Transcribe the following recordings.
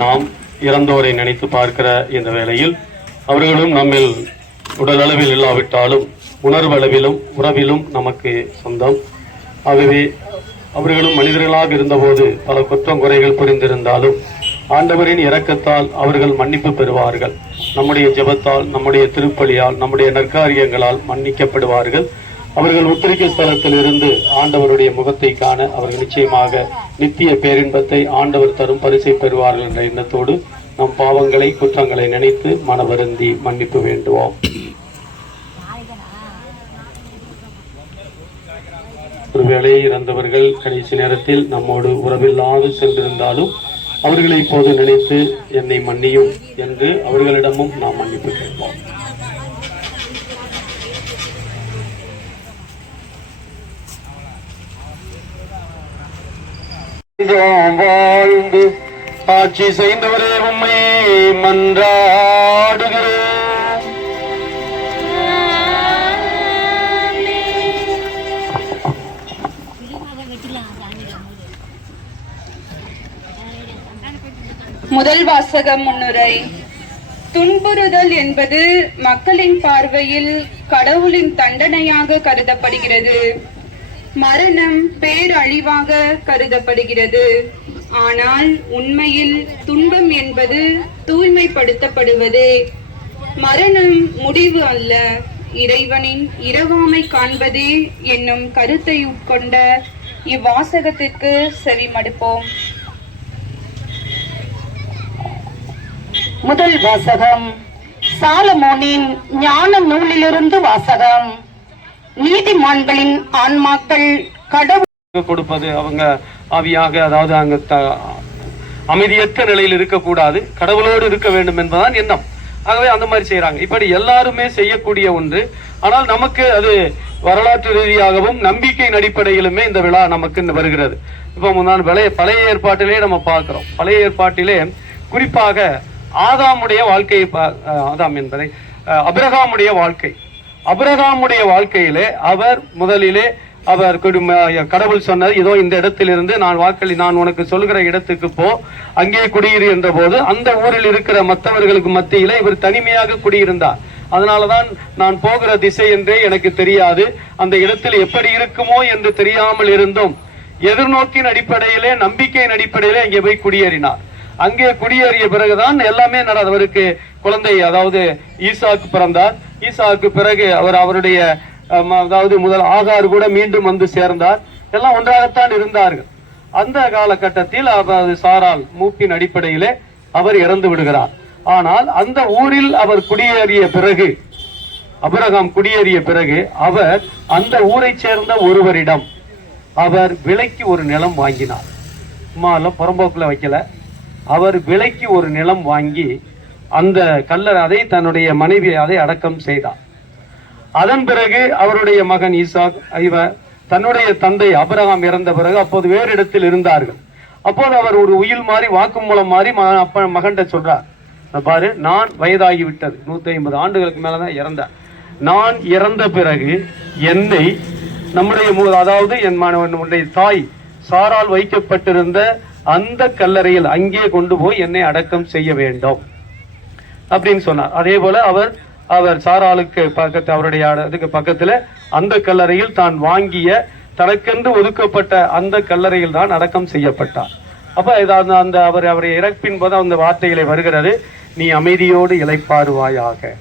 நாம் இறந்தோரை நினைத்து பார்க்கிற இந்த வேளையில் அவர்களும் நம்மில் உடலளவில் இல்லாவிட்டாலும் உணர்வளவிலும் உறவிலும் நமக்கு சொந்தம். ஆகவே அவர்களும் மனிதர்களாக இருந்தபோது பல குற்றம் குறைகள் புரிந்திருந்தாலும் ஆண்டவரின் இரக்கத்தால் அவர்கள் மன்னிப்பு பெறுவார்கள். நம்முடைய ஜெபத்தால் நம்முடைய திருப்பலியால் நம்முடைய நற்காரியங்களால் மன்னிக்கப்படுவார்கள். அவர்கள் உத்திரிக்க ஸ்தலத்தில் இருந்து ஆண்டவருடைய முகத்தை காண அவர்கள் நிச்சயமாக நித்திய பேரின்பத்தை ஆண்டவர் தரும் பரிசை பெறுவார்கள் என்ற எண்ணத்தோடு நம் பாவங்களை குற்றங்களை நினைத்து மனவருந்தி மன்னிப்பு வேண்டுவோம். ஒருவேளை இறந்தவர்கள் கடைசி நேரத்தில் நம்மோடு உறவில்லாது சென்றிருந்தாலும் அவர்களை இப்போது நினைத்து என்னை மன்னியும் என்று அவர்களிடமும் நாம் மன்னிப்பு கேட்போம். வாழ்ந்து ஆட்சி செய்தவரே உண்மை மன்றாடுகிறோம். முதல் வாசகம் முன்னுரை. துன்புறுதல் என்பது மக்களின் பார்வையில் கடவுளின் தண்டனையாக கருதப்படுகிறது. மரணம் பேரழிவாக கருதப்படுகிறது. ஆனால் உண்மையில் துன்பம் என்பது தூய்மைப்படுத்தப்படுவதே. மரணம் முடிவு அல்ல. இறைவனின் இரவாமை காண்பதே என்னும் கருத்தை உட்கொண்ட இவ்வாசகத்திற்கு செவிமடுப்போம். முதல் வாசகம் சாலமோனின் ஞான நூலிலிருந்து வாசகம். நீதிமான்களின் ஆன்மாக்கள் கடவுள் கொடுப்பது அவங்க ஆவியாக அதாவது அங்க த- அமைதியற்ற நிலையில் இருக்கக்கூடாது கடவுளோடு இருக்க வேண்டும் என்பதுதான் எண்ணம். ஆகவே அந்த மாதிரி செய்கிறாங்க இப்படி எல்லாருமே செய்யக்கூடிய ஒன்று. ஆனால் நமக்கு அது வரலாற்று ரீதியாகவும் நம்பிக்கையின் அடிப்படையிலுமே இந்த விழா நமக்கு இந்த வருகிறது. இப்போ முன்னாள் பழைய பழைய ஏற்பாட்டிலே நம்ம பார்க்குறோம். பழைய ஏற்பாட்டிலே குறிப்பாக ஆதாமுடைய வாழ்க்கையை பா- ஆதாம் என்பதை அபிரகாமுடைய வாழ்க்கை. அபிரகாமுடைய வாழ்க்கையிலே அவர் முதலிலே அவர் கடவுள் சொன்னது இதோ இந்த இடத்திலிருந்து நான் வாக்களி நான் உனக்கு சொல்கிற இடத்துக்கு போ. அங்கே குடியிரு என்ற போது அந்த ஊரில் இருக்கிற மற்றவர்களுக்கு மத்தியில இவர் தனிமையாக குடியிருந்தார். அதனாலதான் நான் போகிற திசை என்றே எனக்கு தெரியாது. அந்த இடத்தில் எப்படி இருக்குமோ என்று தெரியாமல் இருந்தும் எதிர்நோக்கின் அடிப்படையிலே நம்பிக்கையின் அடிப்படையிலே அங்கே போய் குடியேறினார். அங்கே குடியேறிய பிறகுதான் எல்லாமே நடந்தவருக்கு அவருக்கு குழந்தை அதாவது ஈசாக்கு பிறந்தார். ஈசாவுக்கு பிறகு அவர் அவருடைய அதாவது முதல் ஆகார் கூட மீண்டும் வந்து சேர்ந்தார். எல்லாம் ஒன்றாகத்தான் இருந்தார்கள். அந்த காலகட்டத்தில் அதாவது சாரால் மூப்பின் அடிப்படையிலே அவர் இறந்து விடுகிறார். ஆனால் அந்த ஊரில் அவர் குடியேறிய பிறகு அபரகாம் குடியேறிய பிறகு அவர் அந்த ஊரை சேர்ந்த ஒருவரிடம் அவர் விலைக்கு ஒரு நிலம் வாங்கினார். சும்மா இல்ல புறம்போக்கில் வைக்கல. அவர் விலைக்கு ஒரு நிலம் வாங்கி அந்த கல்லர் அதை தன்னுடைய மனைவி அதை அடக்கம் செய்தார். அதன் பிறகு அவருடைய மகன் ஈசாக் இவர் தன்னுடைய தந்தை அபரகாம் இறந்த பிறகு அப்போது வேறு இடத்தில் இருந்தார்கள். அப்போது அவர் ஒரு உயில் மாறி வாக்குமூலம் மாறி ம- அப்ப மகன்கிட்ட சொல்றார். பாரு நான் வயதாகி விட்டது நூத்தி ஐம்பது ஆண்டுகளுக்கு மேலதான் இறந்தார் நான் இறந்த பிறகு என்னை நம்முடைய அதாவது என் மாணவன் தாய் சாரால் வைக்கப்பட்டிருந்த அந்த கல்லறையில் அங்கே கொண்டு போய் என்னை அடக்கம் செய்ய வேண்டும். அப்படின்னு சொன்னார். அதே போல அவர் அவர் சாராளுக்கு பக்கத்து அவருடைய இதுக்கு பக்கத்துல அந்த கல்லறையில் தான் வாங்கிய தனக்கென்று ஒதுக்கப்பட்ட அந்த கல்லறையில் தான் அடக்கம் செய்யப்பட்டார். அப்ப இது அந்த அந்த அவர் அவரை இறப்பின் போது அந்த வார்த்தைகளை வருகிறது நீ அமைதியோடு இழைப்பாருவாயாக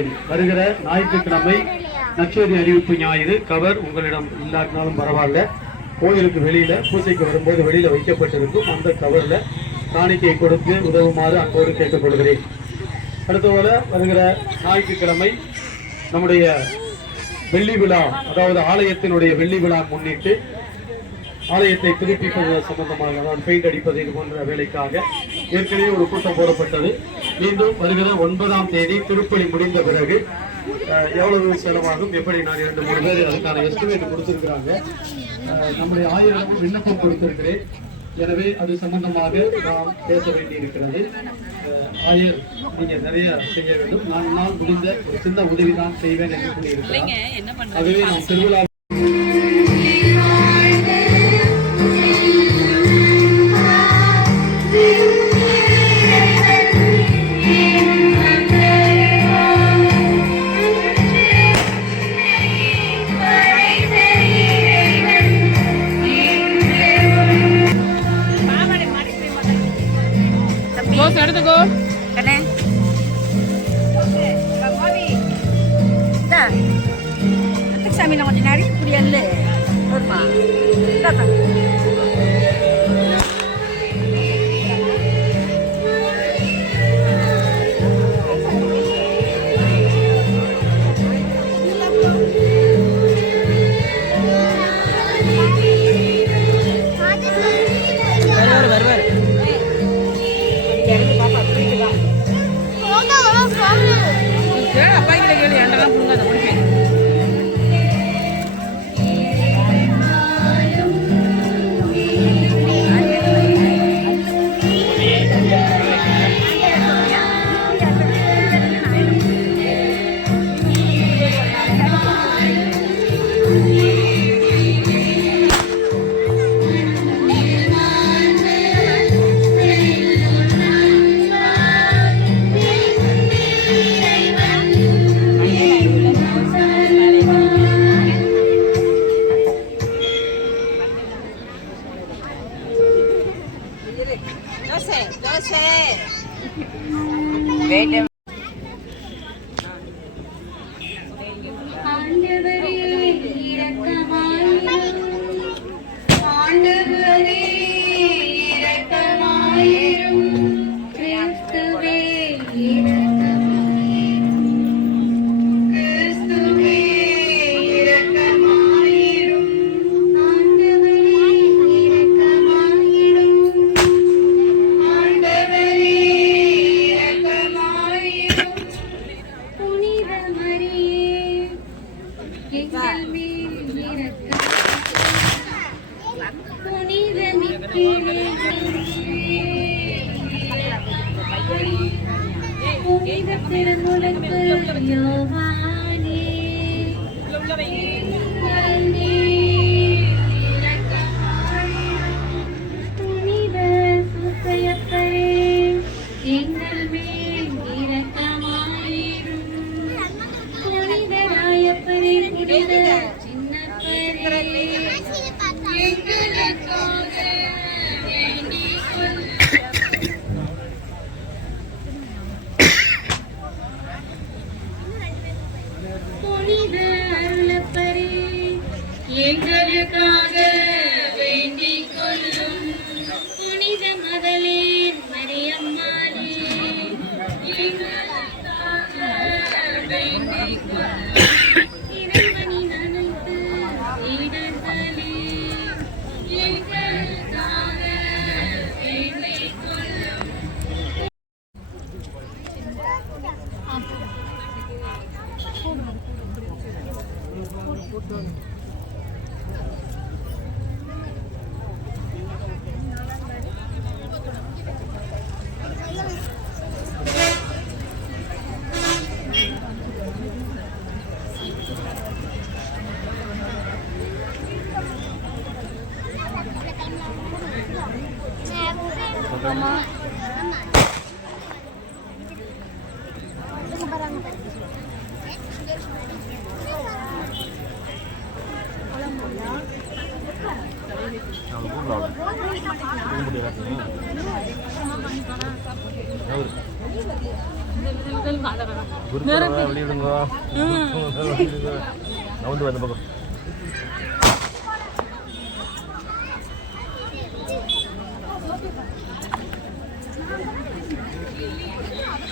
தேதி வருகிற ஞாயிற்றுக்கிழமை நச்சேரி அறிவிப்பு ஞாயிறு. கவர் உங்களிடம் இல்லாட்டினாலும் பரவாயில்ல. கோயிலுக்கு வெளியில பூஜைக்கு வரும்போது வெளியில வைக்கப்பட்டிருக்கும் அந்த கவர்ல காணிக்கை கொடுத்து உதவுமாறு அன்போடு கேட்டுக்கொள்கிறேன். அடுத்தபோல வருகிற ஞாயிற்றுக்கிழமை நம்முடைய வெள்ளி விழா அதாவது ஆலயத்தினுடைய வெள்ளி விழா முன்னிட்டு ஆலயத்தை புதுப்பிப்பது சம்பந்தமாக அதாவது பெயிண்ட் அடிப்பது இது போன்ற வேலைக்காக ஏற்கனவே ஒரு கூட்டம் போடப்பட்டது. மீண்டும் வருகிற ஒன்பதாம் தேதி திருப்பலி முடிந்த பிறகு எவ்வளவு செலவாகும்? எப்படி நான் இரண்டு மூணு பேர் அதுக்கான எஸ்டிமேட் கொடுத்திருக்கிறாங்க. நம்முடைய ஆயிரம் விண்ணப்பம் கொடுத்திருக்கிறேன். எனவே அது சம்பந்தமாக நாம் பேச வேண்டியிருக்கிறது. அஹ், ஆயர் நீங்க நிறைய செய்ய வேண்டும். நான் நான் முடிந்த ஒரு சின்ன உதவி தான் செய்வேன் என்று கூறியிருக்கிறார். ஆகவே நாம் திருவிழா Böyle திருமுழுக்கு இரக்கமாயிரும். புனித சூசையப்பரே எங்கள் மேல் இரக்கமாயிரும் புனிதராயப்பரே புனித Vâng. luôn Mama. வெளியிடுங்க நான் வந்து வந்த பக்கம்